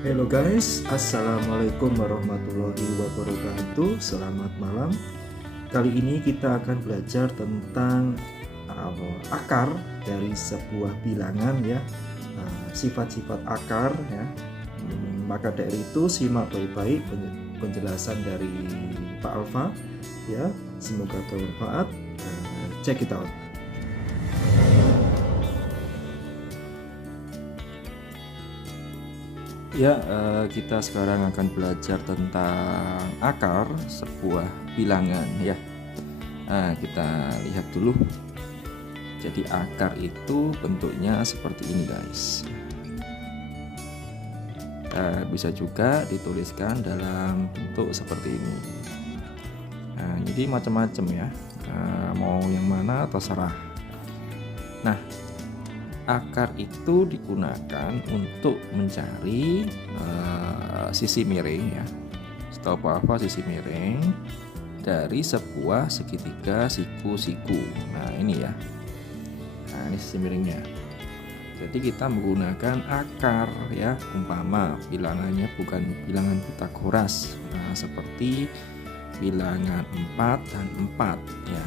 Hello guys, Assalamualaikum warahmatullahi wabarakatuh. Selamat malam. Kali ini kita akan belajar tentang akar dari sebuah bilangan ya, sifat-sifat akar ya. Maka dari itu simak baik-baik penjelasan dari Pak Alfa ya. Semoga bermanfaat. Check it out. Ya, kita sekarang akan belajar tentang akar sebuah bilangan ya. Kita lihat dulu. Jadi akar itu bentuknya seperti ini guys. Bisa juga dituliskan dalam bentuk seperti ini. Jadi macam-macam ya. Mau yang mana terserah. Nah, akar itu digunakan untuk mencari sisi miring ya. Setahu apa sisi miring dari sebuah segitiga siku-siku. Nah ini ya. Nah ini sisi miringnya. Jadi kita menggunakan akar ya. Umpama bilangannya bukan bilangan Pitagoras. Nah seperti bilangan 4 dan 4 ya.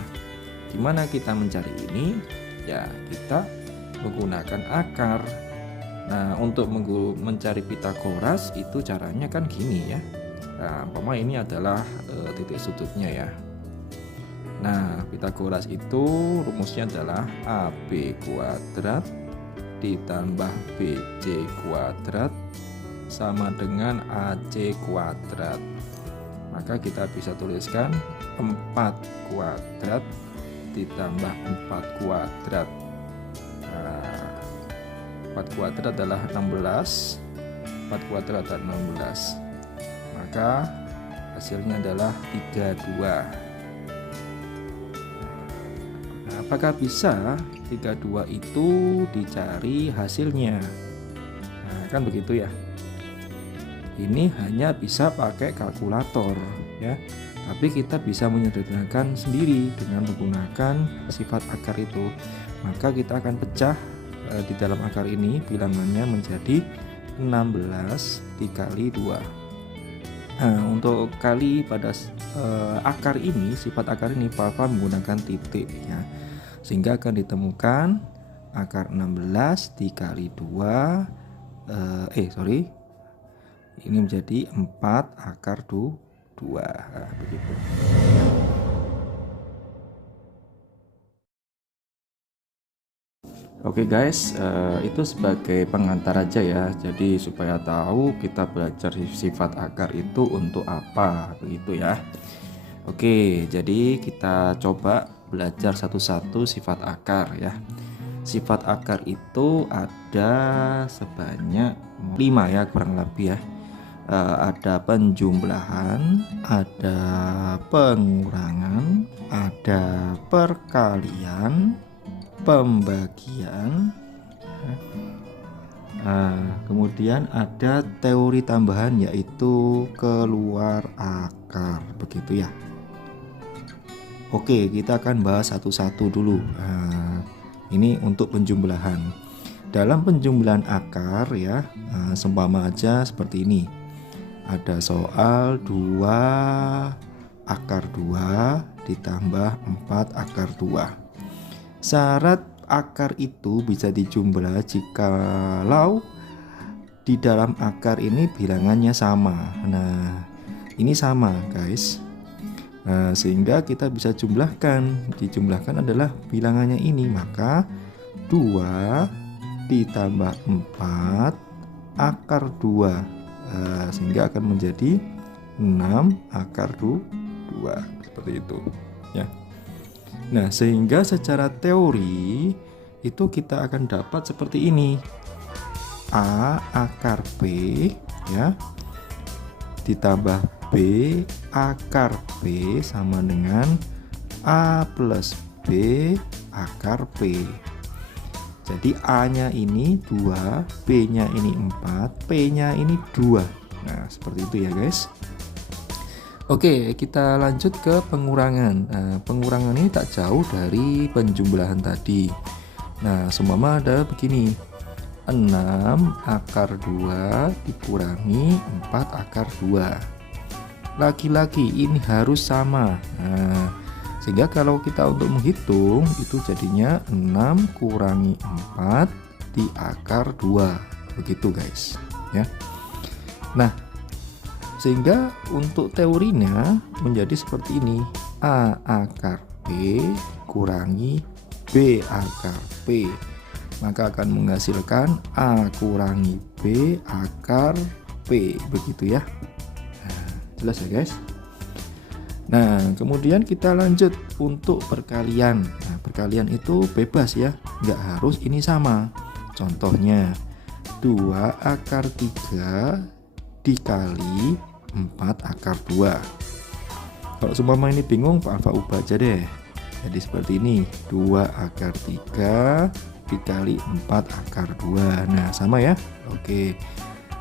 Gimana kita mencari ini? Ya kita menggunakan akar. Nah untuk mencari Pitagoras itu caranya kan gini ya. Nah umpama ini adalah titik sudutnya ya. Nah Pitagoras itu rumusnya adalah AB kuadrat ditambah BC kuadrat sama dengan AC kuadrat. Maka kita bisa tuliskan 4 kuadrat ditambah 4 kuadrat. 4 kuadrat adalah 16. 4 kuadrat adalah 16. Maka hasilnya adalah 32. Nah, apakah bisa 32 itu dicari hasilnya? Nah, kan begitu ya. Ini hanya bisa pakai kalkulator ya. Tapi kita bisa menyederhanakan sendiri dengan menggunakan sifat akar itu. Maka kita akan pecah di dalam akar ini bilangannya menjadi 16 dikali 2. Nah, untuk kali pada akar ini, sifat akar ini Papa menggunakan titik ya. Sehingga akan ditemukan akar 16 dikali 2 ini menjadi 4 akar 2. Nah, begitu. Oke guys, itu sebagai pengantar aja ya. Jadi supaya tahu kita belajar sifat akar itu untuk apa, begitu ya. Oke, jadi kita coba belajar satu-satu sifat akar ya. Sifat akar itu ada sebanyak 5 ya kurang lebih ya. Ada penjumlahan, ada pengurangan, ada perkalian, pembagian. Kemudian ada teori tambahan yaitu keluar akar, begitu ya. Oke, kita akan bahas satu-satu dulu. Ini untuk penjumlahan. Dalam penjumlahan akar ya, seumpama aja seperti ini. Ada soal 2 akar 2 ditambah 4 akar 2. Syarat akar itu bisa dijumlah jikalau di dalam akar ini bilangannya sama. Nah, ini sama, guys. Sehingga kita bisa jumlahkan. Dijumlahkan adalah bilangannya ini, maka 2 ditambah 4 akar 2 sehingga akan menjadi 6 akar 2 seperti itu ya. Nah, sehingga secara teori itu kita akan dapat seperti ini. A akar B ya ditambah B akar B sama dengan A plus B akar B. Jadi A-nya ini 2, B-nya ini 4, P-nya ini 2. Nah, seperti itu ya guys. Oke, kita lanjut ke pengurangan. Nah, pengurangan ini tak jauh dari penjumlahan tadi. Nah, seumpama ada begini. 6 akar 2 dikurangi 4 akar 2. Lagi-lagi ini harus sama. Nah, sehingga kalau kita untuk menghitung itu jadinya 6 kurangi 4 di akar 2. Begitu guys ya. Nah, sehingga untuk teorinya menjadi seperti ini. A akar B kurangi B akar P, maka akan menghasilkan A kurangi B akar P. Begitu ya. Nah, jelas ya guys. Nah, kemudian kita lanjut untuk perkalian. Nah, perkalian itu bebas ya, nggak harus ini sama. Contohnya 2 akar 3 dikali 4 akar 2. Kalau seumpama ini bingung, Pak Alfa ubah aja deh. Jadi seperti ini, 2 akar 3 dikali 4 akar 2. Nah, sama ya. Oke.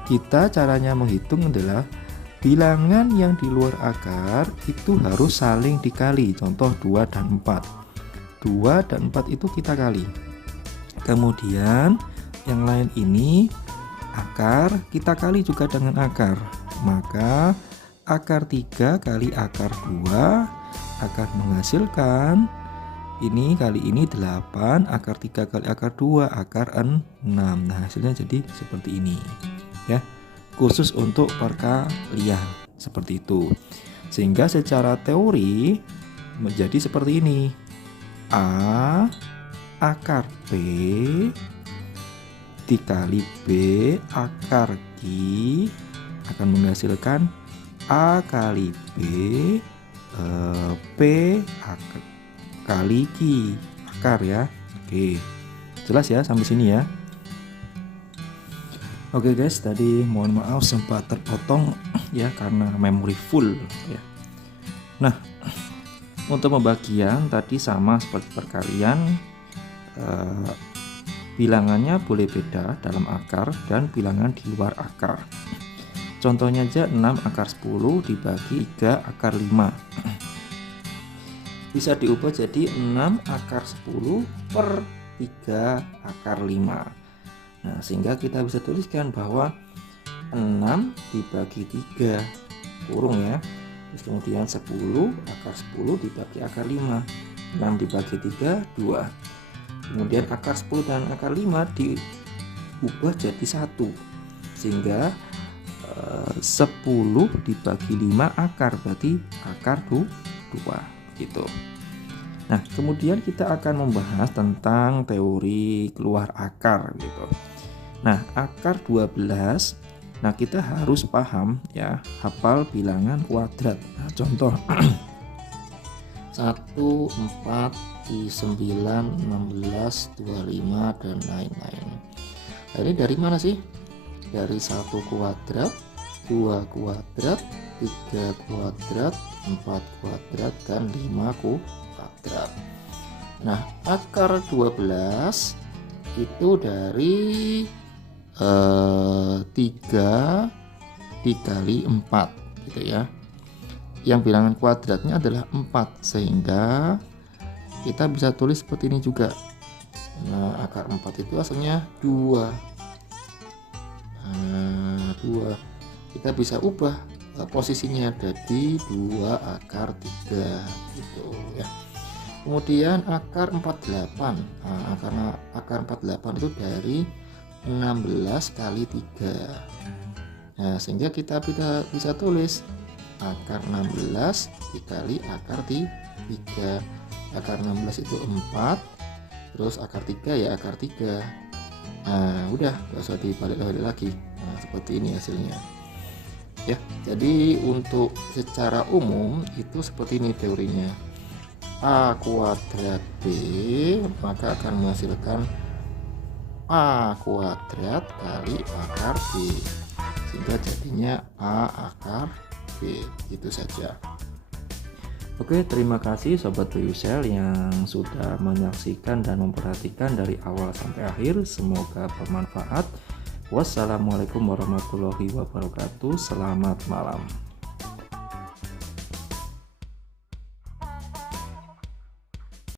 Kita caranya menghitung adalah bilangan yang di luar akar itu harus saling dikali. Contoh 2 dan 4. 2 dan 4 itu kita kali. Kemudian yang lain ini akar kita kali juga dengan akar. Maka akar 3 kali akar 2 akan menghasilkan ini kali ini 8, akar 3 kali akar 2 akar 6. Nah, hasilnya jadi seperti ini ya. Khusus untuk perkalian seperti itu. Sehingga secara teori menjadi seperti ini. A akar B dikali B akar Q akan menghasilkan A kali B P kali Q akar ya. Oke, jelas ya sampai sini ya. Oke guys, tadi mohon maaf sempat terpotong ya karena memori full ya. Nah, untuk pembagian tadi sama seperti perkalian, bilangannya boleh beda dalam akar dan bilangan di luar akar. Contohnya aja 6 akar 10 dibagi 3 akar 5. Bisa diubah jadi 6 akar 10 per 3 akar 5. Nah, sehingga kita bisa tuliskan bahwa 6 dibagi 3 kurung ya. Terus kemudian 10 akar 10 dibagi akar 5. 6 dibagi 3 2. Kemudian akar 10 dan akar 5 diubah jadi 1. Sehingga 10 dibagi 5 akar berarti akar 2 gitu. Nah, kemudian kita akan membahas tentang teori keluar akar gitu. Nah, akar 12. Nah, kita harus paham ya, hafal bilangan kuadrat. Nah, contoh 1, 4, 9, 16, 25 dan lain-lain. Nah, ini dari mana sih? Dari 1 kuadrat, 2 kuadrat, 3 kuadrat, 4 kuadrat, dan 5 kuadrat. Nah, akar 12 itu dari 3 dikali 4 gitu ya. Yang bilangan kuadratnya adalah 4, sehingga kita bisa tulis seperti ini juga. Nah, akar 4 itu asalnya 2. 2 kita bisa ubah posisinya jadi 2 akar 3 gitu ya. Kemudian akar 48. Nah, karena akar 48 itu dari 16 kali 3. Nah, sehingga kita bisa tulis akar 16 dikali akar 3. Akar 16 itu 4, terus akar 3 ya akar 3. Nah, udah gak usah dibalik-balik lagi. Nah, seperti ini hasilnya ya. Jadi untuk secara umum itu seperti ini teorinya. A kuadrat B maka akan menghasilkan A kuadrat kali akar B, sehingga jadinya A akar B. Itu saja. Oke, terima kasih Sobat Buyusel yang sudah menyaksikan dan memperhatikan dari awal sampai akhir. Semoga bermanfaat. Wassalamualaikum warahmatullahi wabarakatuh. Selamat malam.